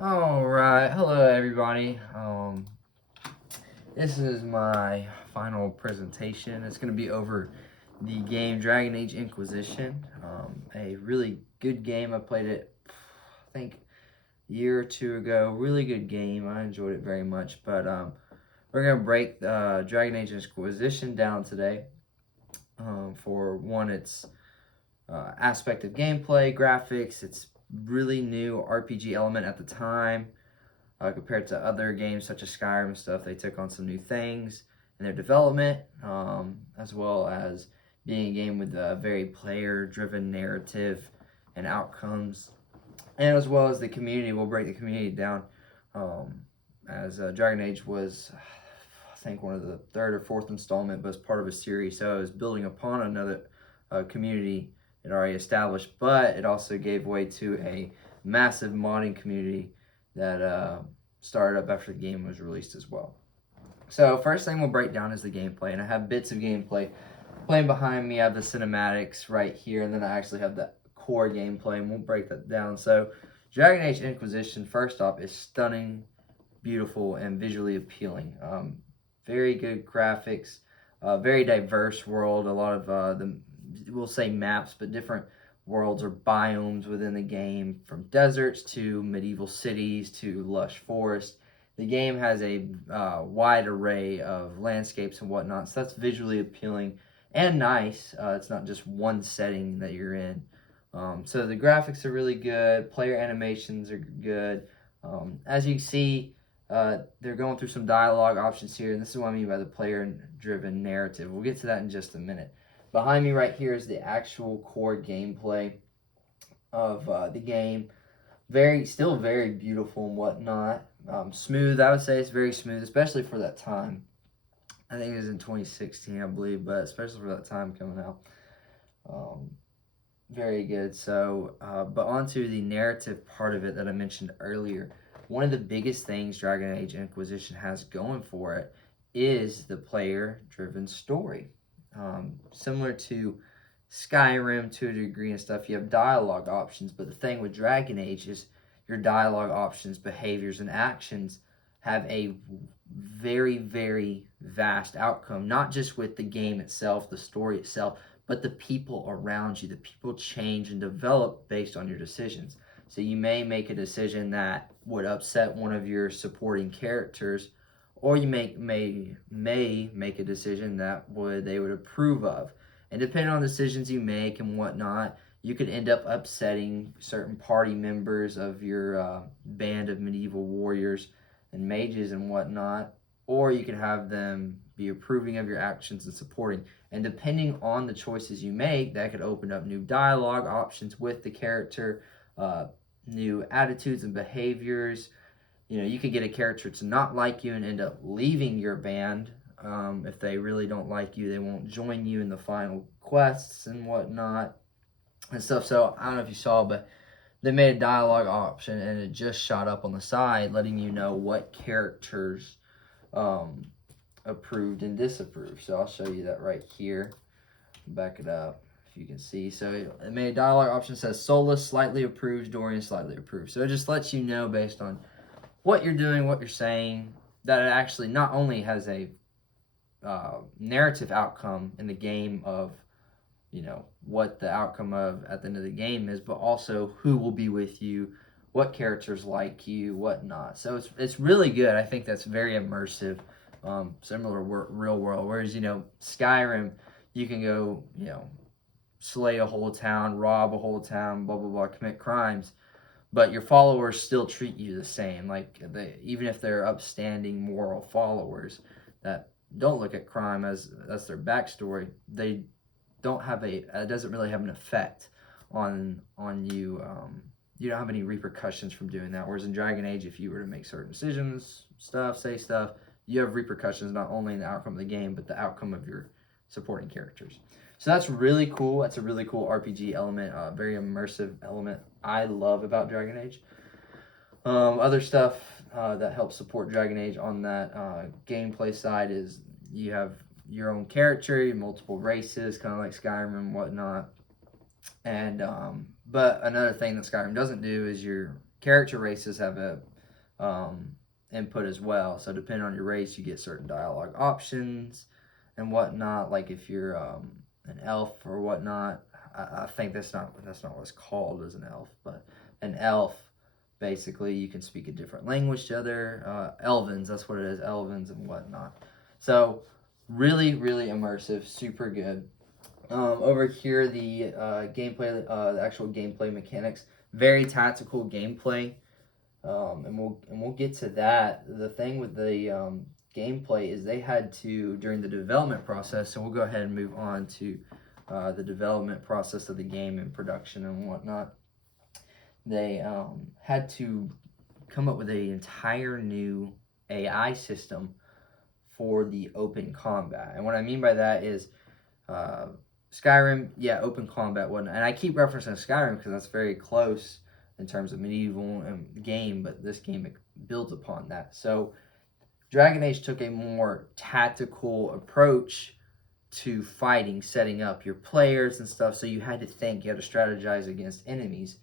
All right, hello everybody. This is my final presentation. It's going to be over the game Dragon Age Inquisition. A really good game. I played it, I think, a year or two ago. Really good game. I enjoyed it very much. But we're going to break Dragon Age Inquisition down today. For one, its aspect of gameplay, graphics. It's really new RPG element at the time. Compared to other games such as Skyrim and stuff. They took on some new things in their development, as well as being a game with a very player-driven narrative and outcomes, and as well as the community. We'll break the community down, as Dragon Age was, I think, one of the third or fourth installment, but it's part of a series, so it was building upon another community it already established, but it also gave way to a massive modding community that started up after the game was released as well. So first thing we'll break down is the gameplay, and I have bits of gameplay playing behind me. I have the cinematics right here, and then I actually have the core gameplay, and we'll break that down. So Dragon Age Inquisition, first off, is stunning, beautiful, and visually appealing. Very good graphics, very diverse world. A lot of we'll say maps, but different worlds or biomes within the game, from deserts to medieval cities to lush forests. The game has a wide array of landscapes and whatnot, so that's visually appealing and nice. It's not just one setting that you're in. So the graphics are really good, player animations are good. As you can see, they're going through some dialogue options here, and this is what I mean by the player-driven narrative. We'll get to that in just a minute. Behind me right here is the actual core gameplay of the game. Still very beautiful and whatnot. Smooth, I would say it's very smooth, especially for that time. I think it was in 2016, I believe, but especially for that time coming out. Very good. So, but onto the narrative part of it that I mentioned earlier. One of the biggest things Dragon Age Inquisition has going for it is the player-driven story. Similar to Skyrim to a degree and stuff, you have dialogue options, but the thing with Dragon Age is your dialogue options, behaviors, and actions have a very, very vast outcome, not just with the game itself, the story itself, but the people around you. The people change and develop based on your decisions. So you may make a decision that would upset one of your supporting characters, or you may make a decision that they would approve of. And depending on the decisions you make and whatnot, you could end up upsetting certain party members of your band of medieval warriors and mages and whatnot, or you could have them be approving of your actions and supporting. And depending on the choices you make, that could open up new dialogue options with the character, new attitudes and behaviors. You know, you could get a character to not like you and end up leaving your band. If they really don't like you, they won't join you in the final quests and whatnot and stuff. So I don't know if you saw, but they made a dialogue option and it just shot up on the side, letting you know what characters approved and disapproved. So I'll show you that right here. Back it up if you can see. So it made a dialogue option that says Solus slightly approved, Dorian slightly approved. So it just lets you know based on what you're doing, what you're saying, that it actually not only has a narrative outcome in the game of, you know, what the outcome of at the end of the game is, but also who will be with you, what characters like you, whatnot. So it's really good. I think that's very immersive, similar to real world. Whereas, you know, Skyrim, you can go, you know, slay a whole town, rob a whole town, blah blah blah, commit crimes, but your followers still treat you the same. Like even if they're upstanding moral followers that don't look at crime as that's their backstory, they don't have it doesn't really have an effect on you. You don't have any repercussions from doing that. Whereas in Dragon Age, if you were to make certain decisions, say stuff, you have repercussions not only in the outcome of the game, but the outcome of your supporting characters. So that's really cool. That's a really cool RPG element, very immersive element I love about Dragon Age. Other stuff that helps support Dragon Age on that gameplay side is you have your own character, multiple races, kind of like Skyrim and whatnot. And but another thing that Skyrim doesn't do is your character races have a input as well. So depending on your race, you get certain dialogue options and whatnot. Like if you're an elf or whatnot, I think that's not what it's called as an elf, but an elf, basically you can speak a different language to other elvens. That's what it is, elvens and whatnot. So really, really immersive, super good. Over here, the gameplay, the actual gameplay mechanics, very tactical gameplay. And we'll get to that. The thing with the gameplay is they had to, during the development process, so we'll go ahead and move on to the development process of the game and production and whatnot. They had to come up with an entire new AI system for the open combat. And what I mean by that is Skyrim, yeah, open combat, whatnot. And I keep referencing Skyrim because that's very close in terms of medieval game, but this game builds upon that. So Dragon Age took a more tactical approach to fighting, setting up your players and stuff. So you had to think, you had to strategize against enemies.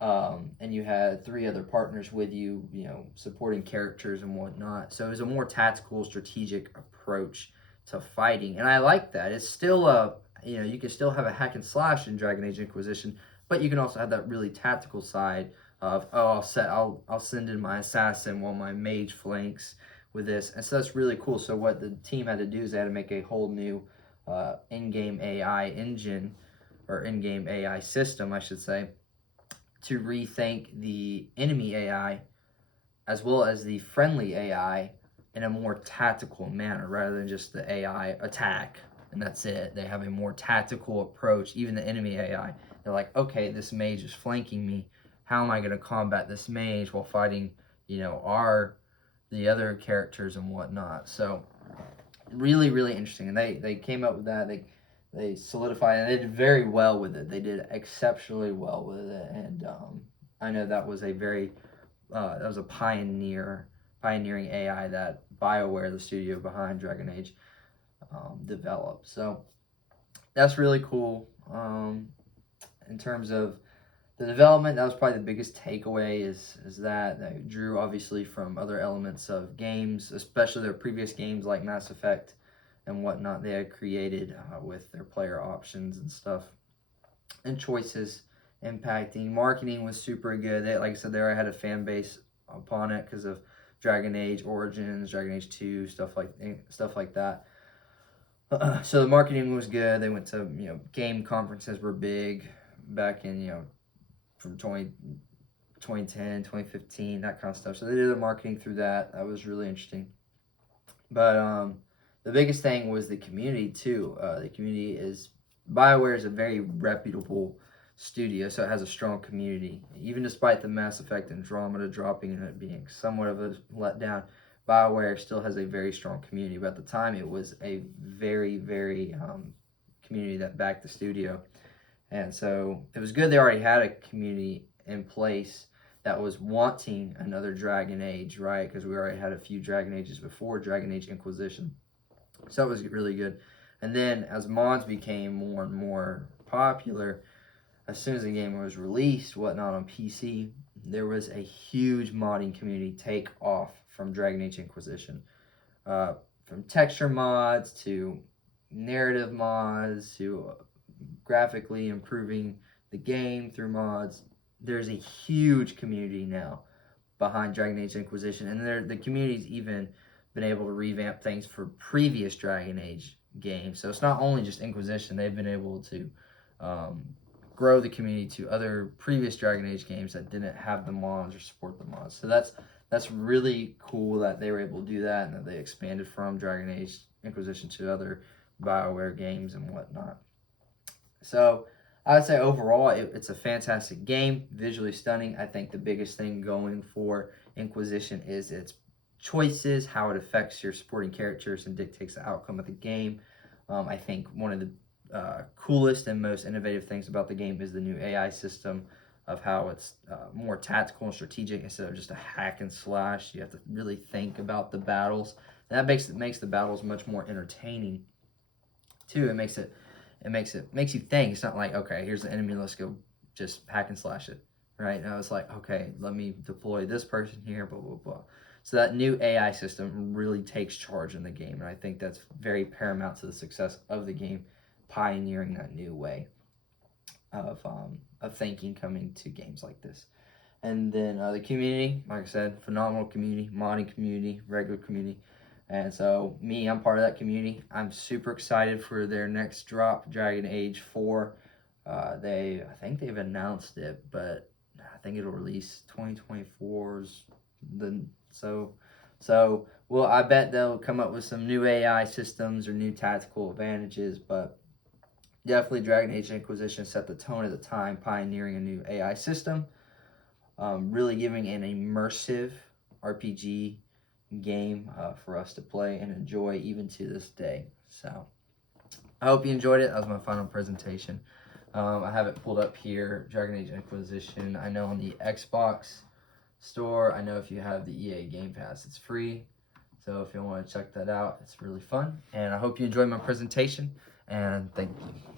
And you had 3 other partners with you, supporting characters and whatnot. So it was a more tactical, strategic approach to fighting. And I like that. It's still you can still have a hack and slash in Dragon Age Inquisition, but you can also have that really tactical side of, I'll send in my assassin while my mage flanks with this. And so that's really cool. So what the team had to do is they had to make a whole new in-game AI engine, or in-game AI system, I should say, to rethink the enemy AI as well as the friendly AI in a more tactical manner rather than just the AI attack and that's it. They have a more tactical approach. Even the enemy AI, they're like, okay, this mage is flanking me. How am I going to combat this mage while fighting, the other characters and whatnot? So really, really interesting. And they came up with that. They solidified, and they did very well with it. They did exceptionally well with it, and I know that was a pioneering AI that BioWare, the studio behind Dragon Age, developed. So that's really cool. In terms of the development, that was probably the biggest takeaway is that they drew obviously from other elements of games, especially their previous games like Mass Effect and whatnot they had created with their player options and stuff and choices impacting. Marketing was super good. They, like I said, they already had a fan base upon it because of Dragon Age Origins, Dragon Age 2, stuff like that. So the marketing was good. They went to, game conferences were big back in, from 2010, 2015, that kind of stuff. So they did the marketing through that. That was really interesting. But the biggest thing was the community too. The community BioWare is a very reputable studio, so it has a strong community. Even despite the Mass Effect Andromeda dropping and it being somewhat of a letdown, BioWare still has a very strong community. But at the time, it was a very, very community that backed the studio. And so it was good they already had a community in place that was wanting another Dragon Age, right? Because we already had a few Dragon Ages before Dragon Age Inquisition. So that was really good. And then as mods became more and more popular, as soon as the game was released, whatnot, on PC, there was a huge modding community take off from Dragon Age Inquisition. From texture mods to narrative mods to graphically improving the game through mods. There's a huge community now behind Dragon Age Inquisition, and the community's even been able to revamp things for previous Dragon Age games. So it's not only just Inquisition, they've been able to grow the community to other previous Dragon Age games that didn't have the mods or support the mods. So that's really cool that they were able to do that and that they expanded from Dragon Age Inquisition to other BioWare games and whatnot. So I would say overall it's a fantastic game, visually stunning. I think the biggest thing going for Inquisition is its choices, how it affects your supporting characters and dictates the outcome of the game. I think one of the coolest and most innovative things about the game is the new AI system of how it's more tactical and strategic instead of just a hack and slash. You have to really think about the battles, and that makes the battles much more entertaining too. It makes you think. It's not like, okay, here's the enemy, let's go just hack and slash it. right? And I was like, okay, let me deploy this person here, blah, blah, blah. So that new AI system really takes charge in the game, and I think that's very paramount to the success of the game, pioneering that new way of thinking coming to games like this. And then the community, like I said, phenomenal community, modding community, regular community. And so I'm part of that community. I'm super excited for their next drop, Dragon Age 4. I think they've announced it, but I think it'll release 2024's well, I bet they'll come up with some new AI systems or new tactical advantages, but definitely Dragon Age Inquisition set the tone at the time, pioneering a new AI system, really giving an immersive RPG game for us to play and enjoy even to this day. So I hope you enjoyed it. That was my final presentation. I have it pulled up here, Dragon Age Inquisition. I know on the Xbox store, I know if you have the EA Game Pass, it's free. So if you want to check that out, it's really fun. And I hope you enjoyed my presentation, and thank you.